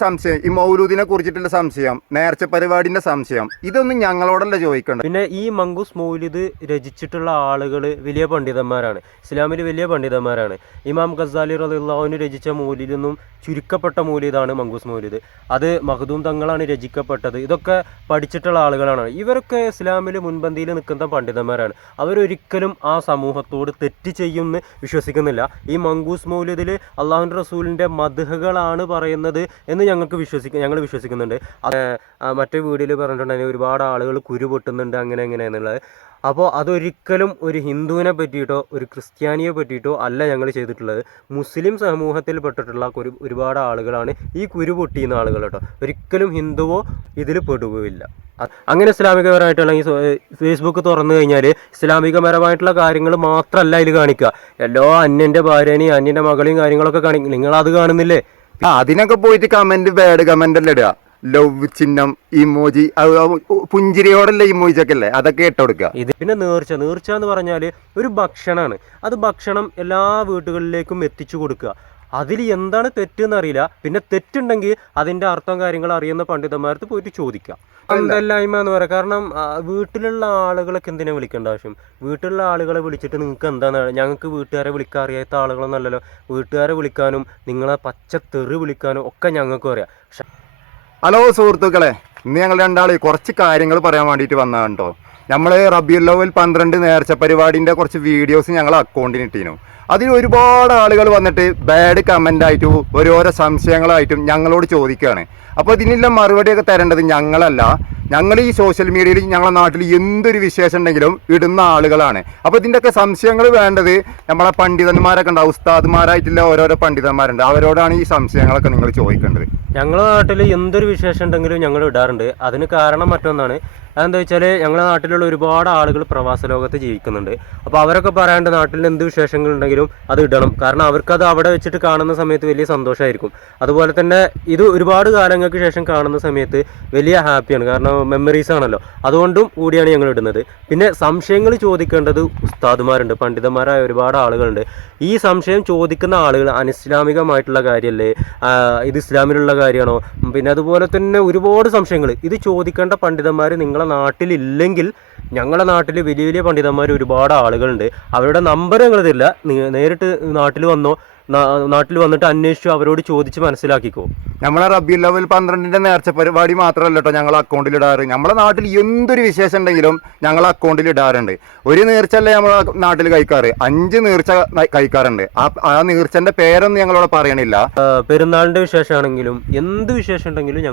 സംശയം ഈ മൗലൂദിനെ കുറിച്ചിട്ടുള്ള സംശയം, നേർച്ച പരിപാടിന്റെ സംശയം, ഇതൊന്നും ഞങ്ങളോടല്ല ചോദിക്കേണ്ടത്. പിന്നെ ഈ മങ്കൂസ് മൗലിദ് രചിച്ചിട്ടുള്ള ആളുകൾ വലിയ പണ്ഡിതന്മാരാണ്, ഇസ്ലാമിൽ വലിയ പണ്ഡിതന്മാരാണ്. ഇമാം ഗസാലി റളിയല്ലാഹു അൻഹു രചിച്ച മൗലിദൊന്നും ചുരുക്കപ്പെട്ട മൗലിദാണ് മങ്കൂസ് മൗലിദ്. അത് മഖ്ദൂം തങ്ങളാണ് രചിക്കപ്പെട്ടത്. ഇതൊക്കെ പഠിച്ചിട്ടുള്ള ആളുകളാണ്. ഇവരൊക്കെ ഇസ്ലാമിൽ മുൻപന്തിയിൽ നിൽക്കുന്ന പണ്ഡിതന്മാരാണ്. അവരൊരിക്കലും ആ സമൂഹത്തോട് തെറ്റ് ചെയ്യുമെന്ന് വിശ്വസിക്കുന്നില്ല. ഈ മങ്കൂസ് മൗലിദിൽ അള്ളാഹുവിൻ്റെ റസൂലിൻ്റെ മദ്ഹുകളാണ് പറയുന്നത് എന്ന് ഞങ്ങൾ വിശ്വസിക്കുന്നുണ്ട്. മറ്റേ വീഡിയോയിൽ പറഞ്ഞിട്ടുണ്ടെങ്കിൽ ഒരുപാട് ആളുകൾ കുരു പൊട്ടുന്നുണ്ട് അങ്ങനെ എങ്ങനെയാണെന്നുള്ളത്. അപ്പോൾ അതൊരിക്കലും ഒരു ഹിന്ദുവിനെ പറ്റിയിട്ടോ ഒരു ക്രിസ്ത്യാനിയെ പറ്റിയിട്ടോ അല്ല ഞങ്ങൾ ചെയ്തിട്ടുള്ളത്. മുസ്ലിം സമൂഹത്തിൽപ്പെട്ടിട്ടുള്ള ഒരുപാട് ആളുകളാണ് ഈ കുരു പൊട്ടിയുന്ന ആളുകൾ കേട്ടോ. ഒരിക്കലും ഹിന്ദുവോ ഇതിൽ പെടുകയില്ല. അങ്ങനെ ഇസ്ലാമികപരമായിട്ടുള്ള ഈ ഫേസ്ബുക്ക് തുറന്നു കഴിഞ്ഞാൽ ഇസ്ലാമികപരമായിട്ടുള്ള കാര്യങ്ങൾ മാത്രമല്ല അതിൽ കാണിക്കുക. എല്ലാ അന്യൻ്റെ ഭാര്യനെയും അന്യൻ്റെ മകളെയും കാര്യങ്ങളൊക്കെ കാണിക്കും. നിങ്ങളത് കാണുന്നില്ലേ? അതിനൊക്കെ പോയിട്ട് ബാഡ് കമന്റ് അല്ലേ ഇടുക. ലവ് ചിഹ്നം, ഇമോജി, പുഞ്ചിരിയോടുള്ള ഇമോജി ഒക്കെ അല്ലേ, അതൊക്കെ ഇട്ടുകൊടുക്കുക. ഇത് പിന്നെ നേർച്ച എന്ന് പറഞ്ഞാൽ ഒരു ഭക്ഷണമാണ്. അത് ഭക്ഷണം എല്ലാ വീട്ടുകളിലേക്കും എത്തിച്ചു കൊടുക്കുക. അതിൽ എന്താണ് തെറ്റെന്നറിയില്ല. പിന്നെ തെറ്റുണ്ടെങ്കിൽ അതിൻ്റെ അർത്ഥം കാര്യങ്ങൾ അറിയുന്ന പണ്ഡിതന്മാർക്ക് പോയിട്ട് ചോദിക്കാം. എന്തല്ലായ്മ എന്ന് പറയാം. കാരണം വീട്ടിലുള്ള ആളുകളൊക്കെ എന്തിനാ വിളിക്കേണ്ട ആവശ്യം? വീട്ടിലുള്ള ആളുകളെ വിളിച്ചിട്ട് നിങ്ങൾക്ക് എന്താണ്? ഞങ്ങൾക്ക് വീട്ടുകാരെ വിളിക്കാൻ അറിയാത്ത ആളുകളൊന്നല്ലല്ലോ. വീട്ടുകാരെ വിളിക്കാനും നിങ്ങളെ പച്ചത്തെറി വിളിക്കാനും ഒക്കെ ഞങ്ങൾക്കും അറിയാം. ഹലോ സുഹൃത്തുക്കളെ, ഇന്ന് ഞങ്ങൾ രണ്ടാളെ കുറച്ച് കാര്യങ്ങൾ പറയാൻ വേണ്ടിയിട്ട് വന്നതാണ് കേട്ടോ. നമ്മൾ റബീഉൽ അവ്വൽ 12 നേർച്ച പരിപാടിൻ്റെ കുറച്ച് വീഡിയോസ് ഞങ്ങൾ അക്കൗണ്ടിന് ഇട്ടീനു. അതിൽ ഒരുപാട് ആളുകൾ വന്നിട്ട് ബാഡ് കമൻ്റ് ആയിട്ടും ഓരോരോ സംശയങ്ങളായിട്ടും ഞങ്ങളോട് ചോദിക്കുകയാണ്. അപ്പോൾ ഇതിനുള്ള മറുപടിയൊക്കെ തരേണ്ടത് ഞങ്ങളല്ല. ഞങ്ങൾ ഈ സോഷ്യൽ മീഡിയയിൽ ഞങ്ങളുടെ നാട്ടിൽ എന്തൊരു വിശേഷം ഉണ്ടെങ്കിലും ഇടുന്ന ആളുകളാണ്. അപ്പോൾ ഇതിൻ്റെയൊക്കെ സംശയങ്ങൾ വേണ്ടത് നമ്മളെ പണ്ഡിതന്മാരൊക്കെ ഉണ്ട്, ഉസ്താദ്മാരായിട്ടുള്ള ഓരോരോ പണ്ഡിതന്മാരുണ്ട്. അവരോടാണ് ഈ സംശയങ്ങളൊക്കെ നിങ്ങൾ ചോദിക്കേണ്ടത്. ഞങ്ങളുടെ നാട്ടിൽ എന്തൊരു വിശേഷം ഉണ്ടെങ്കിലും ഞങ്ങൾ ഇടാറുണ്ട്. അതിന് കാരണം മറ്റൊന്നാണ്. അതെന്താ വെച്ചാൽ ഞങ്ങളുടെ നാട്ടിലുള്ള ഒരുപാട് ആളുകൾ പ്രവാസ ലോകത്ത് ജീവിക്കുന്നുണ്ട്. അപ്പോൾ അവരൊക്കെ പറയാണ്ട് നാട്ടിൽ എന്ത് വിശേഷങ്ങളുണ്ടെങ്കിലും അത് ഇടണം. കാരണം അവർക്കത് അവിടെ വെച്ചിട്ട് കാണുന്ന സമയത്ത് വലിയ സന്തോഷമായിരിക്കും. അതുപോലെ തന്നെ ഇത് ഒരുപാട് കാലങ്ങൾക്ക് ശേഷം കാണുന്ന സമയത്ത് വലിയ ഹാപ്പിയാണ്. കാരണം മെമ്മറീസ് ആണല്ലോ. അതുകൊണ്ടും കൂടിയാണ് ഞങ്ങൾ ഇടുന്നത്. പിന്നെ സംശയങ്ങൾ ചോദിക്കേണ്ടത് ഉസ്താദുമാരുണ്ട്, പണ്ഡിതന്മാരായ ഒരുപാട് ആളുകളുണ്ട്. ഈ സംശയം ചോദിക്കുന്ന ആളുകൾ അനിസ്ലാമികമായിട്ടുള്ള കാര്യമല്ലേ, ഇത് ഇസ്ലാമിലുള്ള കാര്യമാണോ, പിന്നെ അതുപോലെ തന്നെ ഒരുപാട് സംശയങ്ങൾ ഇത് ചോദിക്കേണ്ട പണ്ഡിതന്മാർ നിങ്ങളെ നാട്ടിലില്ലെങ്കിൽ ഞങ്ങളുടെ നാട്ടിൽ വലിയ വലിയ പണ്ഡിതന്മാർ ഒരുപാട് ആളുകളുണ്ട്. അവരുടെ നമ്പർ ഞങ്ങൾ തരില്ല. നേരിട്ട് നാട്ടിൽ വന്നിട്ട് അന്വേഷിച്ചു അവരോട് ചോദിച്ച് മനസ്സിലാക്കിക്കോ. നമ്മളെ റബീഉൽ അവ്വൽ 12 നേർച്ച പരിപാടി മാത്രമല്ല കേട്ടോ ഞങ്ങൾ അക്കൗണ്ടിൽ ഇടാറ്. നമ്മളെ നാട്ടിൽ എന്തൊരു വിശേഷം ഉണ്ടെങ്കിലും ഞങ്ങൾ അക്കൗണ്ടിൽ ഇടാറുണ്ട്. ഒരു നേർച്ചയല്ലേ നമ്മളെ നാട്ടിൽ കഴിക്കാറ്, 5 നേർച്ച കഴിക്കാറുണ്ട്. ആ നേർച്ചന്റെ പേരൊന്നും ഞങ്ങളോട് പറയണില്ല. പെരുന്നാളിന്റെ വിശേഷമാണെങ്കിലും എന്ത് വിശേഷം ഉണ്ടെങ്കിലും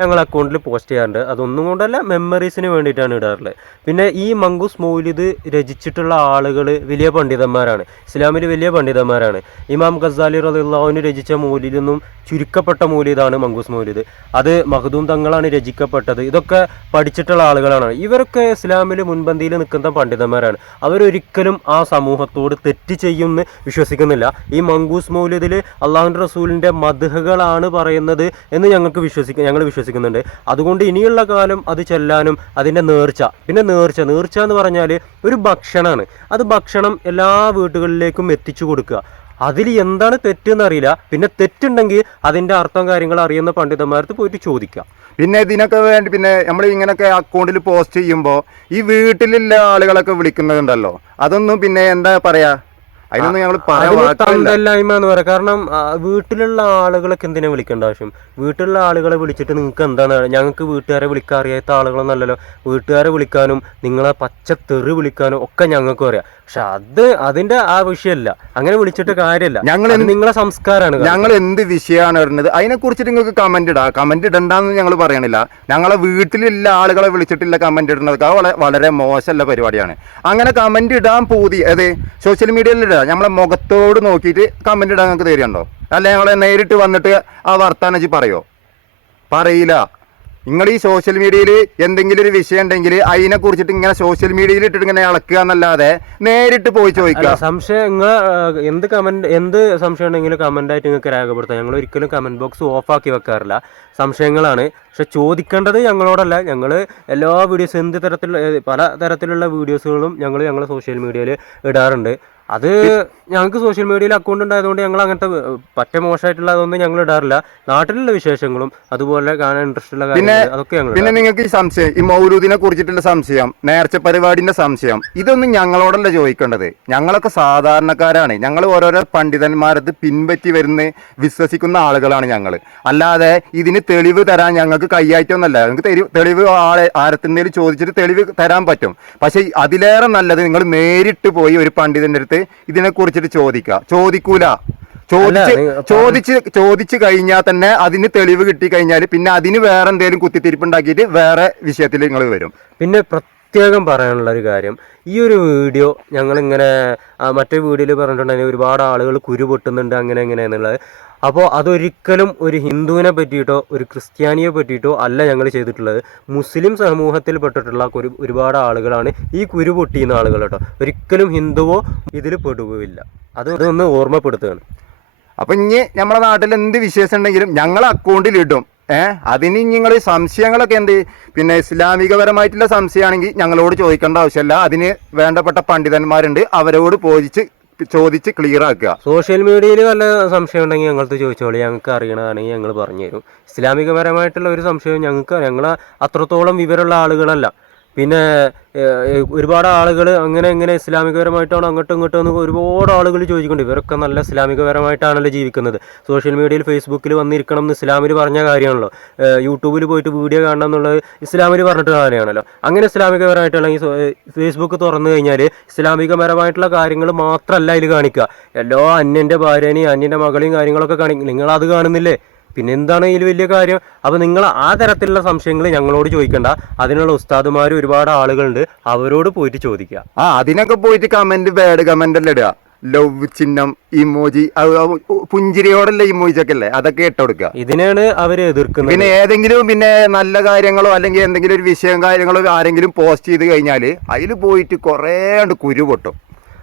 ഞങ്ങൾ അക്കൗണ്ടിൽ പോസ്റ്റ് ചെയ്യാറുണ്ട്. അതൊന്നും കൊണ്ടല്ല, മെമ്മറീസിന് വേണ്ടിയിട്ടാണ് ഇടാറുള്ളത്. പിന്നെ ഈ മങ്കൂസ് മൗലിദ് രചിച്ചിട്ടുള്ള ആളുകൾ വലിയ പണ്ഡിതന്മാരാണ്, ഇസ്ലാമിൽ വലിയ പണ്ഡിതന്മാരാണ്. ഇമാം ഗസാലി റളിയല്ലാഹു അൻഹു രചിച്ച മൗലിദൊന്നും ചുരുക്കപ്പെട്ട മൗലിദാണ് മങ്കൂസ് മൗലിദ്. അത് മഖ്ദൂം തങ്ങളാണ് രചിക്കപ്പെട്ടത്. ഇതൊക്കെ പഠിച്ചിട്ടുള്ള ആളുകളാണ്. ഇവരൊക്കെ ഇസ്ലാമിൽ മുൻപന്തിയിൽ നിൽക്കുന്ന പണ്ഡിതന്മാരാണ്. അവരൊരിക്കലും ആ സമൂഹത്തോട് തെറ്റ് ചെയ്യുമെന്ന് വിശ്വസിക്കുന്നില്ല. ഈ മങ്കൂസ് മൗലിദിൽ അള്ളാഹുവിൻ്റെ റസൂലിൻ്റെ മദ്ഹുകളാണ് പറയുന്നത് എന്ന് ഞങ്ങൾ വിശ്വസിക്കുന്നുണ്ട്. അതുകൊണ്ട് ഇനിയുള്ള കാലം അത് ചെല്ലാനും അതിൻ്റെ പിന്നെ നേർച്ച എന്ന് പറഞ്ഞാൽ ഒരു ഭക്ഷണമാണ്. അത് ഭക്ഷണം എല്ലാ വീട്ടുകളിലേക്കും എത്തിച്ചു കൊടുക്കുക. അതിൽ എന്താണ് തെറ്റെന്നറിയില്ല. പിന്നെ തെറ്റുണ്ടെങ്കിൽ അതിൻ്റെ അർത്ഥം കാര്യങ്ങൾ അറിയുന്ന പണ്ഡിതന്മാർക്ക് പോയിട്ട് ചോദിക്കാം. പിന്നെ ഇതിനൊക്കെ വേണ്ടി പിന്നെ നമ്മൾ ഇങ്ങനെയൊക്കെ അക്കൗണ്ടിൽ പോസ്റ്റ് ചെയ്യുമ്പോൾ ഈ വീട്ടിലുള്ള ആളുകളൊക്കെ വിളിക്കുന്നതുണ്ടല്ലോ, അതൊന്നും പിന്നെ എന്താ പറയാ, അതിനൊന്നും ഞങ്ങൾ തന്തല്ലായ്മ എന്ന് പറയാം. കാരണം വീട്ടിലുള്ള ആളുകളൊക്കെ എന്തിനാ വിളിക്കേണ്ട ആവശ്യം? വീട്ടിലുള്ള ആളുകളെ വിളിച്ചിട്ട് നിങ്ങൾക്ക് എന്താണ്? ഞങ്ങൾക്ക് വീട്ടുകാരെ വിളിക്കാൻ അറിയാത്ത ആളുകളൊന്നല്ലല്ലോ. വീട്ടുകാരെ വിളിക്കാനും നിങ്ങളെ പച്ചത്തെറി വിളിക്കാനും ഒക്കെ ഞങ്ങൾക്കും അറിയാം. പക്ഷെ അതിന്റെ ആ വിഷയമല്ല. അങ്ങനെ വിളിച്ചിട്ട് കാര്യമല്ല. നിങ്ങളെ സംസ്കാരമാണ്. ഞങ്ങൾ എന്ത് വിഷയമാണ് വരുന്നത് അതിനെ കുറിച്ചിട്ട് നിങ്ങൾക്ക് കമന്റ് ഇടാം. കമന്റ് ഇടണ്ടെന്ന് ഞങ്ങൾ പറയണില്ല. ഞങ്ങളെ വീട്ടിലുള്ള ആളുകളെ വിളിച്ചിട്ടില്ല കമന്റ് ഇടുന്നതൊക്കെ വളരെ മോശമുള്ള പരിപാടിയാണ്. അങ്ങനെ കമന്റ് ഇടാൻ അതെ സോഷ്യൽ മീഡിയയിൽ ഇടുക. നമ്മളെ മുഖത്തോട് നോക്കിയിട്ട് കമന്റ് ഇടാൻ നിങ്ങൾക്ക് ധൈര്യമുണ്ടോ? അല്ല ഞങ്ങളെ നേരിട്ട് വന്നിട്ട് ആ വർത്താനം പറയില്ല. നിങ്ങൾ ഈ സോഷ്യൽ മീഡിയയിൽ എന്തെങ്കിലും ഒരു വിഷയം ഉണ്ടെങ്കിൽ അതിനെ കുറിച്ചിട്ട് ഇങ്ങനെ സോഷ്യൽ മീഡിയയിൽ ഇട്ടിട്ട് ഇങ്ങനെ ഇളക്കുക എന്നല്ലാതെ നേരിട്ട് പോയി ചോദിക്കുക. സംശയം എന്ത് സംശയം ഉണ്ടെങ്കിലും കമന്റ് ആയിട്ട് നിങ്ങൾക്ക് രേഖപ്പെടുത്താം. ഞങ്ങൾ ഒരിക്കലും കമന്റ് ബോക്സ് ഓഫാക്കി വെക്കാറില്ല. സംശയങ്ങളാണ്. പക്ഷെ ചോദിക്കേണ്ടത് ഞങ്ങളോടല്ല. ഞങ്ങൾ എല്ലാ വീഡിയോസ് പല തരത്തിലുള്ള വീഡിയോസുകളും ഞങ്ങൾ സോഷ്യൽ മീഡിയയിൽ ഇടാറുണ്ട്. അത് ഞങ്ങൾക്ക് സോഷ്യൽ മീഡിയയിൽ അക്കൗണ്ട് ഉണ്ടായതുകൊണ്ട് ഞങ്ങൾ അങ്ങനത്തെ പറ്റ മോശമായിട്ടുള്ള അതൊന്നും ഞങ്ങൾ ഇടാറില്ല. നാട്ടിലുള്ള വിശേഷങ്ങളും അതുപോലെ കാണാൻ ഇൻട്രസ്റ്റ് ഉള്ള കാര്യങ്ങൾ അതൊക്കെ ഞങ്ങൾ. പിന്നെ നിങ്ങൾക്ക് ഈ സംശയം, ഈ മൗലൂദിനെ കുറിച്ചിട്ടുള്ള സംശയം, നേർച്ച പരിപാടിന്റെ സംശയം, ഇതൊന്നും ഞങ്ങളോടല്ല ചോദിക്കേണ്ടത്. ഞങ്ങളൊക്കെ സാധാരണക്കാരാണ്. ഞങ്ങൾ ഓരോരോ പണ്ഡിതന്മാരത് പിൻപറ്റി വരുന്ന വിശ്വസിക്കുന്ന ആളുകളാണ് ഞങ്ങൾ. അല്ലാതെ ഇതിന് തെളിവ് തരാൻ ഞങ്ങൾക്ക് കയ്യായിട്ടൊന്നല്ല. ഞങ്ങൾക്ക് തെളിവ് ആരത്തിൻ്റെ ചോദിച്ചിട്ട് തെളിവ് തരാൻ പറ്റും. പക്ഷെ അതിലേറെ നല്ലത് നിങ്ങൾ നേരിട്ട് പോയി ഒരു പണ്ഡിതന്റെ അടുത്ത് ഇതിനെക്കുറിച്ചിട്ട് ചോദിക്കൂല. ചോദിച്ചു കഴിഞ്ഞാൽ തന്നെ അതിന് തെളിവ് കിട്ടി കഴിഞ്ഞാൽ പിന്നെ അതിന് വേറെ എന്തെങ്കിലും കുത്തിത്തിരിപ്പുണ്ടാക്കിയിട്ട് വേറെ വിഷയത്തിൽ നിങ്ങൾ വരും. പിന്നെ പ്രത്യേകം പറയാനുള്ള ഒരു കാര്യം, ഈ ഒരു വീഡിയോ ഞങ്ങളിങ്ങനെ മറ്റേ വീഡിയോയിൽ പറഞ്ഞിട്ടുണ്ടെങ്കിൽ ഒരുപാട് ആളുകൾ കുരു പൊട്ടുന്നുണ്ട് അങ്ങനെ എന്നുള്ളത്. അപ്പോൾ അതൊരിക്കലും ഒരു ഹിന്ദുവിനെ പറ്റിയിട്ടോ ഒരു ക്രിസ്ത്യാനിയെ പറ്റിയിട്ടോ അല്ല ഞങ്ങൾ ചെയ്തിട്ടുള്ളത്. മുസ്ലിം സമൂഹത്തിൽപ്പെട്ടിട്ടുള്ള ഒരുപാട് ആളുകളാണ് ഈ കുരു പൊട്ടിയുന്ന ആളുകൾ കേട്ടോ. ഒരിക്കലും ഹിന്ദുവോ ഇതിൽ പെടുകയില്ല. അതൊന്ന് ഓർമ്മപ്പെടുത്തുകയാണ്. അപ്പം ഇനി നമ്മുടെ നാട്ടിൽ എന്ത് വിശേഷം ഉണ്ടെങ്കിലും ഞങ്ങൾ അക്കൗണ്ടിൽ ഇടും. അതിന് നിങ്ങൾ സംശയങ്ങളൊക്കെ എന്ത്, പിന്നെ ഇസ്ലാമികപരമായിട്ടുള്ള സംശയമാണെങ്കിൽ ഞങ്ങളോട് ചോദിക്കേണ്ട ആവശ്യമില്ല. അതിന് വേണ്ടപ്പെട്ട പണ്ഡിതന്മാരുണ്ട്, അവരോട് ചോദിച്ച് ക്ലിയർ ആക്കുക. സോഷ്യൽ മീഡിയയിൽ വല്ല സംശയം ഉണ്ടെങ്കിൽ ഞങ്ങൾക്ക് ചോദിച്ചോളി, ഞങ്ങൾക്ക് അറിയണതാണെങ്കിൽ ഞങ്ങൾ പറഞ്ഞു തരും. ഇസ്ലാമികപരമായിട്ടുള്ള ഒരു സംശയവും ഞങ്ങൾ അത്രത്തോളം വിവരമുള്ള ആളുകളല്ല. പിന്നെ ഒരുപാട് ആളുകൾ അങ്ങനെ ഇസ്ലാമികപരമായിട്ടാണ് അങ്ങോട്ടും ഇങ്ങോട്ടും എന്ന് ഒരുപാട് ആളുകൾ ചോദിക്കുന്നുണ്ട്. ഇവരൊക്കെ നല്ല ഇസ്ലാമികപരമായിട്ടാണല്ലോ ജീവിക്കുന്നത്. സോഷ്യൽ മീഡിയയിൽ ഫേസ്ബുക്കിൽ വന്നിരിക്കണം എന്ന് ഇസ്ലാമിൽ പറഞ്ഞ കാര്യമാണല്ലോ. യൂട്യൂബിൽ പോയിട്ട് വീഡിയോ കാണണം എന്നുള്ളത് ഇസ്ലാമിൽ പറഞ്ഞിട്ട് കാര്യമാണല്ലോ. അങ്ങനെ ഇസ്ലാമികപരമായിട്ടുള്ള ഫേസ്ബുക്ക് തുറന്നു കഴിഞ്ഞാൽ ഇസ്ലാമികപരമായിട്ടുള്ള കാര്യങ്ങൾ മാത്രമല്ല അതിൽ കാണിക്കുക. എല്ലാ അന്യൻ്റെ ഭാര്യനെയും അന്യൻ്റെ മകളെയും കാര്യങ്ങളൊക്കെ കാണിക്കും. നിങ്ങളത് കാണുന്നില്ലേ? പിന്നെ എന്താണ് ഇതിൽ വലിയ കാര്യം? അപ്പോൾ നിങ്ങൾ ആ തരത്തിലുള്ള സംശയങ്ങൾ ഞങ്ങളോട് ചോദിക്കണ്ട. അതിനുള്ള ഉസ്താദുമാർ ഒരുപാട് ആളുകളുണ്ട്, അവരോട് പോയിട്ട് ചോദിക്കുക. അതിനൊക്കെ പോയിട്ട് ബാഡ് കമന്റ് അല്ലേ ഇടുക. ലവ് ചിഹ്നം, ഇമോജി, പുഞ്ചിരിയോടുള്ള ഇമോജി ഒക്കെ അല്ലേ, അതൊക്കെ ഇട്ടുകൊടുക്കുക. ഇതിനാണ് അവർ എതിർക്കുന്നത്. പിന്നെ ഏതെങ്കിലും നല്ല കാര്യങ്ങളോ അല്ലെങ്കിൽ എന്തെങ്കിലും ഒരു വിഷയം കാര്യങ്ങളോ ആരെങ്കിലും പോസ്റ്റ് ചെയ്ത് കഴിഞ്ഞാൽ അതിൽ പോയിട്ട് കുറേ കുരു പൊട്ടും.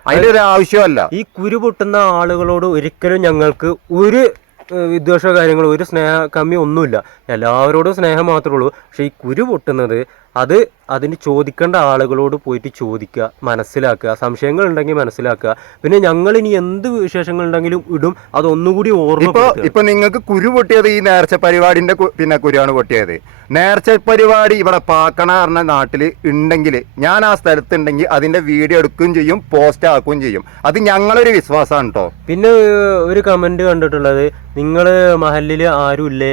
അതിലൊരു ആവശ്യമല്ല. ഈ കുരു പൊട്ടുന്ന ആളുകളോട് ഒരിക്കലും ഞങ്ങൾക്ക് ഒരു വിദ്വേഷ കാര്യങ്ങൾ, ഒരു സ്നേഹ കമ്മി ഒന്നുമില്ല. എല്ലാവരോടും സ്നേഹം മാത്രമേ ഉള്ളൂ. പക്ഷെ ഈ കുരു പൊട്ടുന്നത് അതിന് ചോദിക്കേണ്ട ആളുകളോട് പോയിട്ട് ചോദിക്കുക, മനസ്സിലാക്കുക, സംശയങ്ങൾ ഉണ്ടെങ്കിൽ മനസ്സിലാക്കുക. പിന്നെ ഞങ്ങൾ ഇനി എന്ത് വിശേഷങ്ങൾ ഉണ്ടെങ്കിലും ഇടും, അതൊന്നുകൂടി ഓർമ്മ. ഇപ്പൊ നിങ്ങൾക്ക് കുരു പൊട്ടിയത് ഈ നേർച്ച പരിപാടിന്റെ കുരുവാണ് പൊട്ടിയത്. നേർച്ച പരിപാടി ഇവിടെ പാക്കണ പറഞ്ഞ നാട്ടിൽ ഉണ്ടെങ്കിൽ, ഞാൻ ആ സ്ഥലത്തുണ്ടെങ്കിൽ അതിന്റെ വീഡിയോ എടുക്കുകയും ചെയ്യും, പോസ്റ്റ് ആക്കുകയും ചെയ്യും. അത് ഞങ്ങളൊരു വിശ്വാസമാണ് കേട്ടോ. പിന്നെ ഒരു കമന്റ് കണ്ടിട്ടുള്ളത്, നിങ്ങൾ മഹലിൽ ആരുമില്ലേ,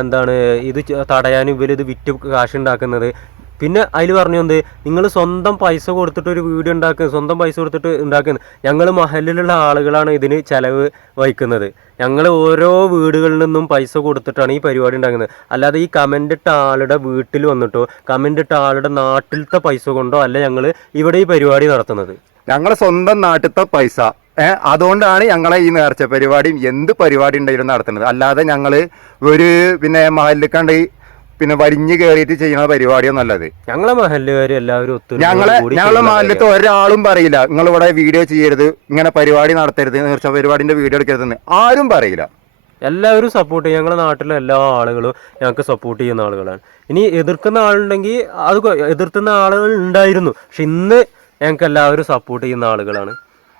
എന്താണ് ഇത് തടയാനും ഇവരിത് വിറ്റ് കാശുണ്ടാക്കുന്നത്. പിന്നെ അതിൽ പറഞ്ഞു എന്ത്, നിങ്ങൾ സ്വന്തം പൈസ കൊടുത്തിട്ട് ഒരു വീഡിയോ ഉണ്ടാക്കുക, സ്വന്തം പൈസ കൊടുത്തിട്ട് ഉണ്ടാക്കുന്നത്. ഞങ്ങൾ മഹലിലുള്ള ആളുകളാണ് ഇതിന് ചിലവ് വഹിക്കുന്നത്. ഞങ്ങൾ ഓരോ വീടുകളിൽ നിന്നും പൈസ കൊടുത്തിട്ടാണ് ഈ പരിപാടി ഉണ്ടാക്കുന്നത്. അല്ലാതെ ഈ കമൻ്റ് ഇട്ട ആളുടെ വീട്ടിൽ വന്നിട്ടോ കമൻ്റ് ഇട്ട ആളുടെ നാട്ടിലത്തെ പൈസ കൊണ്ടോ അല്ല ഞങ്ങൾ ഇവിടെ ഈ പരിപാടി നടത്തുന്നത്. ഞങ്ങൾ സ്വന്തം നാട്ടിലത്തെ പൈസ, അതുകൊണ്ടാണ് ഞങ്ങളെ ഈ നേർച്ച പരിപാടിയും എന്ത് പരിപാടി ഉണ്ടെങ്കിലും നടത്തുന്നത്. അല്ലാതെ ഞങ്ങൾ ഒരു മഹലിൽ കണ്ട് വലിഞ്ഞു കയറിയിട്ട് ചെയ്യുന്ന പരിപാടിയൊന്നും അല്ലത്. ഞങ്ങളെ മഹല്ലുകാർ എല്ലാവരും ഞങ്ങളെ മഹലിലത്തെ ഒരാളും പറയില്ല നിങ്ങളിവിടെ വീഡിയോ ചെയ്യരുത്, ഇങ്ങനെ പരിപാടി നടത്തരുത്, നേർച്ച പരിപാടിന്റെ വീഡിയോ എടുക്കരുതെന്ന് ആരും പറയില്ല. എല്ലാവരും സപ്പോർട്ട് ചെയ്യും. ഞങ്ങളുടെ നാട്ടിലെ എല്ലാ ആളുകളും ഞങ്ങൾക്ക് സപ്പോർട്ട് ചെയ്യുന്ന ആളുകളാണ്. ഇനി എതിർക്കുന്ന ആളുണ്ടെങ്കിൽ അത് എതിർക്കുന്ന ആളുകൾ ഉണ്ടായിരുന്നു, പക്ഷെ ഇന്ന് ഞങ്ങൾക്ക് എല്ലാവരും സപ്പോർട്ട് ചെയ്യുന്ന ആളുകളാണ്.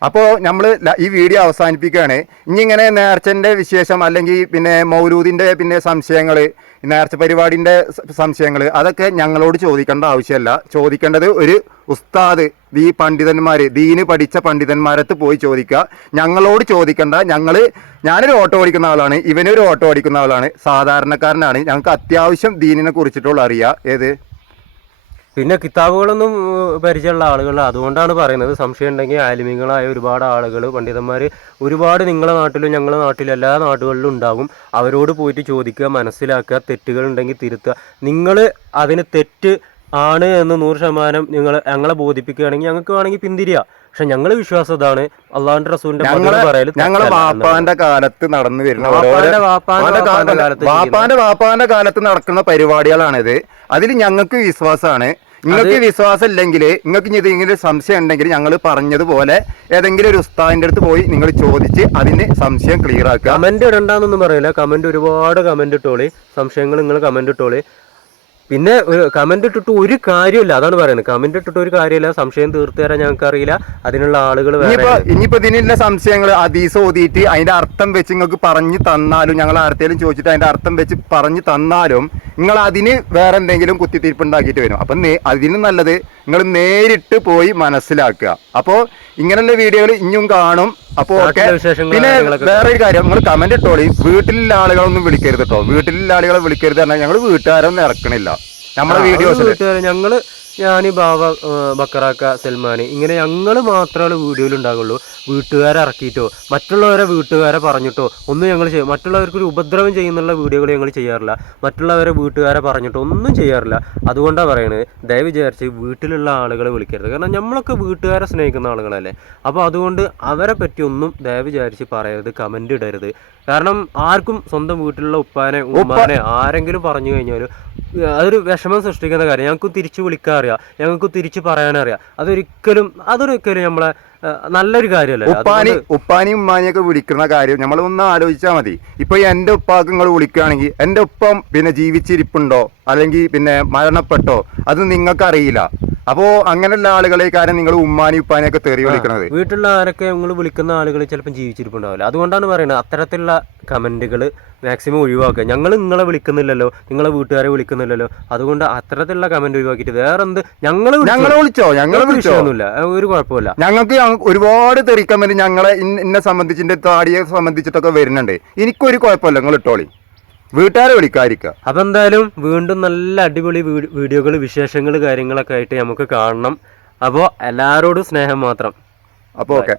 അപ്പോൾ നമ്മൾ ഈ വീഡിയോ അവസാനിപ്പിക്കുകയാണ്. ഇനി ഇങ്ങനെ നേർച്ചൻ്റെ വിശേഷം അല്ലെങ്കിൽ മൗലൂദിൻ്റെ സംശയങ്ങൾ, നേർച്ച പരിപാടിൻ്റെ സംശയങ്ങൾ, അതൊക്കെ ഞങ്ങളോട് ചോദിക്കേണ്ട ആവശ്യമില്ല. ചോദിക്കേണ്ടത് ഒരു ഉസ്താദ്, ഈ പണ്ഡിതന്മാർ, ദീന് പഠിച്ച പണ്ഡിതന്മാരത്ത് പോയി ചോദിക്കുക. ഞങ്ങളോട് ചോദിക്കേണ്ട. ഞാനൊരു ഓട്ടോ ഓടിക്കുന്ന ആളാണ്, ഇവനൊരു ഓട്ടോ ഓടിക്കുന്ന ആളാണ്, സാധാരണക്കാരനാണ്. ഞങ്ങൾക്ക് അത്യാവശ്യം ദീനിനെ കുറിച്ചിട്ടുള്ള അറിയാം. പിന്നെ കിതാബുകളൊന്നും പരിചയമുള്ള ആളുകൾ, അതുകൊണ്ടാണ് പറയുന്നത്. സംശയം ഉണ്ടെങ്കിൽ ആലിമീങ്ങളായ ഒരുപാട് ആളുകൾ, പണ്ഡിതന്മാർ ഒരുപാട് നിങ്ങളുടെ നാട്ടിലും ഞങ്ങളുടെ നാട്ടിലും എല്ലാ നാടുകളിലും ഉണ്ടാകും. അവരോട് പോയിട്ട് ചോദിക്കുക, മനസ്സിലാക്കുക, തെറ്റുകൾ ഉണ്ടെങ്കിൽ തിരുത്തുക. നിങ്ങൾ അതിന് തെറ്റ് ആണ് എന്ന് 100% ഞങ്ങളെ ബോധിപ്പിക്കുകയാണെങ്കിൽ ഞങ്ങൾക്ക് വേണമെങ്കിൽ പിന്തിരിയാ. പക്ഷെ ഞങ്ങളെ വിശ്വാസം ഇതാണ്, അള്ളാഹുവിന്റെ റസൂലിന്റെ ഞങ്ങളെ വാപ്പാന്റെ കാലത്ത് നടന്നു വരുന്ന വാപ്പാന്റെ കാലത്ത് നടക്കുന്ന പരിപാടികളാണിത്. അതിൽ ഞങ്ങൾക്ക് വിശ്വാസമാണ്. നിങ്ങൾക്ക് വിശ്വാസം ഇല്ലെങ്കിൽ, നിങ്ങൾക്ക് എന്തെങ്കിലും സംശയം ഉണ്ടെങ്കിൽ ഞങ്ങൾ പറഞ്ഞതുപോലെ ഏതെങ്കിലും ഒരു ഉസ്താദിന്റെ അടുത്ത് പോയി നിങ്ങൾ ചോദിച്ച് അതിന് സംശയം ക്ലിയർ ആക്കുക. കമന്റ് ഇടണ്ടെന്നൊന്നും പറയില്ല. കമന്റ് ഒരുപാട് കമന്റ് ഇട്ടോളി, സംശയങ്ങൾ നിങ്ങൾ കമന്റ് ഇട്ടോളി. പിന്നെ കമന്റ് ഇട്ടിട്ട് ഒരു കാര്യമില്ല, അതാണ് പറയുന്നത്. കമന്റ് ഇട്ടിട്ട് ഒരു കാര്യമില്ല, സംശയം തീർത്തു തരാൻ ഞങ്ങൾക്ക് അറിയില്ല, അതിനുള്ള ആളുകൾ ഇനിയിപ്പോ ഇതിനുള്ള സംശയങ്ങൾ ഹദീസ് ഓതിയിട്ട് അതിന്റെ അർത്ഥം വെച്ച് നിങ്ങൾക്ക് പറഞ്ഞു തന്നാലും, ഞങ്ങൾ ആർത്തേലും ചോദിച്ചിട്ട് അതിന്റെ അർത്ഥം വെച്ച് പറഞ്ഞു തന്നാലും നിങ്ങൾ അതിന് വേറെ എന്തെങ്കിലും കുത്തിത്തിരിപ്പുണ്ടാക്കിയിട്ട് വരും. അപ്പം അതിന് നല്ലത് നിങ്ങൾ നേരിട്ട് പോയി മനസ്സിലാക്കുക. അപ്പോൾ ഇങ്ങനെയുള്ള വീഡിയോകൾ ഇനിയും കാണും. അപ്പോൾ ഓക്കെ. പിന്നെ വേറെ ഒരു കാര്യം, നിങ്ങൾ കമന്റ് ഇട്ടോളി, വീട്ടിലുള്ള ആളുകളൊന്നും വിളിക്കരുത് കേട്ടോ. വീട്ടിലുള്ള ആളുകളെ വിളിക്കരുത് പറഞ്ഞാൽ ഞങ്ങൾ വീട്ടുകാരൊന്നും ഇറക്കണില്ല നമ്മളെ വീഡിയോസിൽ. ഞങ്ങള് ഞാൻ ബാബ ബക്കറാക്ക സൽമാൻ ഇങ്ങനെ ഞങ്ങൾ മാത്രമാണ് വീഡിയോയിൽ ഉണ്ടാകുള്ളൂ. വീട്ടുകാരെ ഇറക്കിയിട്ടോ മറ്റുള്ളവരെ വീട്ടുകാരെ പറഞ്ഞിട്ടോ ഒന്നും ഞങ്ങൾ മറ്റുള്ളവർക്ക് ഒരു ഉപദ്രവം ചെയ്യുന്നുള്ള വീഡിയോകൾ ഞങ്ങൾ ചെയ്യാറില്ല. മറ്റുള്ളവരെ വീട്ടുകാരെ പറഞ്ഞിട്ടോ ഒന്നും ചെയ്യാറില്ല. അതുകൊണ്ടാണ് പറയുന്നത്, ദയവ് വിചാരിച്ച് വീട്ടിലുള്ള ആളുകളെ വിളിക്കരുത്. കാരണം നമ്മളൊക്കെ വീട്ടുകാരെ സ്നേഹിക്കുന്ന ആളുകളല്ലേ. അപ്പോൾ അതുകൊണ്ട് അവരെ പറ്റി ഒന്നും ദയവ് വിചാരിച്ച് പറയരുത്, കമൻ്റ് ഇടരുത്. കാരണം ആർക്കും സ്വന്തം വീട്ടിലുള്ള ഉപ്പാനെ ഉമ്മാനെ ആരെങ്കിലും പറഞ്ഞു കഴിഞ്ഞാലും അതൊരു വിഷമം സൃഷ്ടിക്കുന്ന കാര്യം. ഞങ്ങൾക്ക് തിരിച്ചു വിളിക്കാൻ അറിയാം, ഞങ്ങൾക്ക് തിരിച്ചു പറയാനറിയാം. അതൊരിക്കലും നമ്മളെ നല്ലൊരു കാര്യമല്ല. ഉപ്പാനെയും ഉമ്മാനെയൊക്കെ വിളിക്കുന്ന കാര്യം നമ്മളൊന്ന് ആലോചിച്ചാൽ മതി. ഇപ്പൊ എന്റെ ഉപ്പാക്ക് നിങ്ങൾ വിളിക്കുകയാണെങ്കിൽ എന്റെ ഉപ്പം പിന്നെ ജീവിച്ചിരിപ്പുണ്ടോ അല്ലെങ്കിൽ പിന്നെ മരണപ്പെട്ടോ അത് നിങ്ങൾക്ക് അറിയില്ല. അപ്പോ അങ്ങനെയുള്ള ആളുകളെ കാരണം നിങ്ങൾ ഉമ്മാനി ഉപ്പാനെയൊക്കെ തെറി വിളിക്കുന്നത്. വീട്ടിലുള്ള ആരൊക്കെ നിങ്ങൾ വിളിക്കുന്ന ആളുകൾ ചിലപ്പോൾ ജീവിച്ചിരിപ്പുണ്ടാവില്ല. അതുകൊണ്ടാണ് പറയുന്നത് അത്തരത്തിലുള്ള കമന്റുകൾ മാക്സിമം ഒഴിവാക്കുക. ഞങ്ങൾ നിങ്ങളെ വിളിക്കുന്നില്ലല്ലോ, നിങ്ങളെ വീട്ടുകാരെ വിളിക്കുന്നില്ലല്ലോ. അതുകൊണ്ട് അത്തരത്തിലുള്ള കമന്റ് ഒഴിവാക്കിയിട്ട് വേറെന്ത് ഞങ്ങളെ വിളിച്ചോ ഒന്നുമില്ല, ഒരു കുഴപ്പമില്ല. ഞങ്ങൾക്ക് ഒരുപാട് തെറി കമന്റ് ഞങ്ങളെ എന്നെ സംബന്ധിച്ചിട്ട് താടിയെ സംബന്ധിച്ചിട്ടൊക്കെ വരുന്നുണ്ട്. എനിക്കൊരു കുഴപ്പമില്ല, നിങ്ങൾ ഇട്ടോളി, വീട്ടുകാരെ വിളിക്കാതിരിക്കുക. അപ്പം എന്തായാലും വീണ്ടും നല്ല അടിപൊളി വീഡിയോകൾ വിശേഷങ്ങൾ കാര്യങ്ങളൊക്കെ ആയിട്ട് നമുക്ക് കാണണം. അപ്പോൾ എല്ലാവരോടും സ്നേഹം മാത്രം. അപ്പോൾ ഓക്കെ.